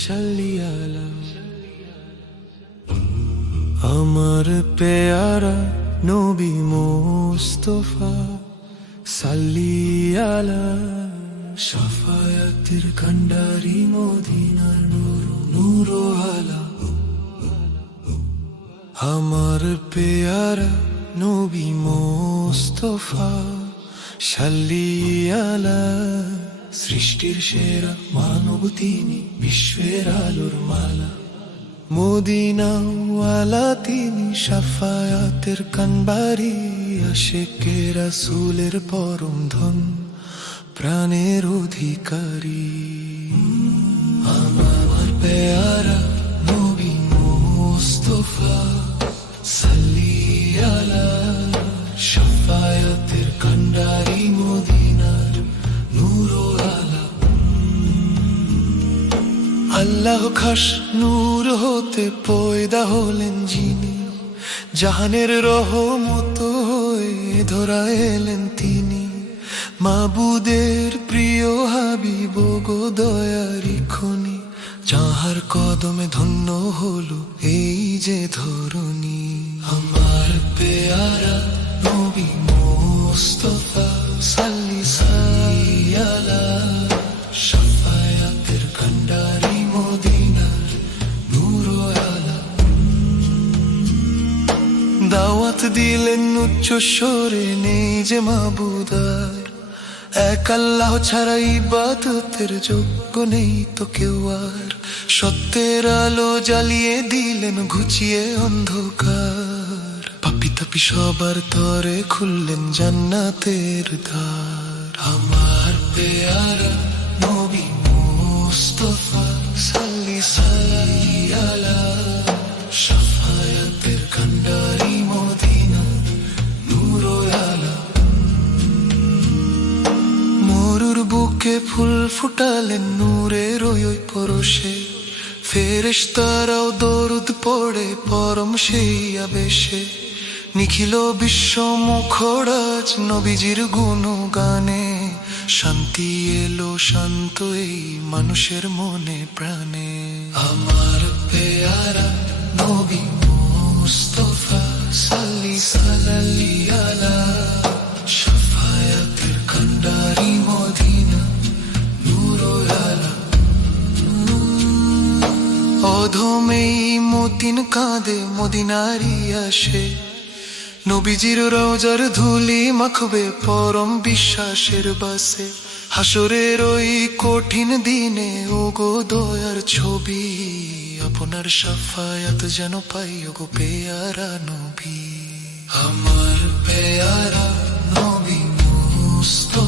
সাল্লি আলা আমার পেয়ারা নবী মুস্তাফা সাল্লি আলা শাফায়াতের কান্ডারি মদিনার নূর নূর আলা আমার পেয়ারা নবী মুস্তাফা সাল্লি আলা সৃষ্টির সেরা মানব তিনি বিশ্বের আলোর মালা মদিনাওয়ালা তিনি শাফায়াতের কানবারি আশিকে রাসূলের পরম ধন প্রাণের অধিকারী আমার পেয়ারা নবী মুস্তাফা সাল্লি আলা শাফায়াতের কান্ডারি মদিনার নূর আলা আল্লাহ খাস নূর হতে পয়দা হলেন যিনি জাহানের রহমত হয়ে ধরা এলেন তিনি মাবুদের প্রিয় হাবিব গো দয়ারি খনি যাহার কদমে ধন্য হলো এই যে ধরণী আমার পেয়ারা নবী মুস্তাফা সাল্লি আলা শাফায়াতের কান্ডারি মদিনার নূর আলা দাওয়াত দিলেন উচ্চ স্বরে নেই যে মাবুদার এক আল্লাহ ছাড়া ইবাদতের যোগ্য নেই তো কেউ আর সত্যের আলো জ্বালিয়ে দিলেন ঘুচিয়ে অন্ধকার পাপী তাপী সবার তরে খুললেন জান্নাতের দ্বার আমার পেয়ারা নবী মুস্তাফা সাল্লি আলা শাফায়াতের কান্ডারি মদিনা নূর আলা মরুর বুকে ফুল ফুটালেন নূরের ওই পরশে ফেরেশতারাও দরুদ পড়ে পরম সেই আবেশে নিখিল বিশ্ব মুখরাজ নবীজির গুণগানে শান্তি এলো শান্ত এই মানুষের মনে প্রাণে আমার পেয়ারা নবী মুস্তাফা সাল্লি আলা শাফায়াতের কান্ডারি মদিনা নূর আলা অধমেই মতিন কাঁদে মদিনারি আসে নবীজির রওজার ধুলি মাখবে পরম বিশ্বাসের বাসে হাসরের ওই কঠিন দিনে ওগো দয়ার ছবি আপনার শাফায়াত যেন পাই ওগো পেয়ারা নবী আমার পেয়ারা নবী মুস্তাফা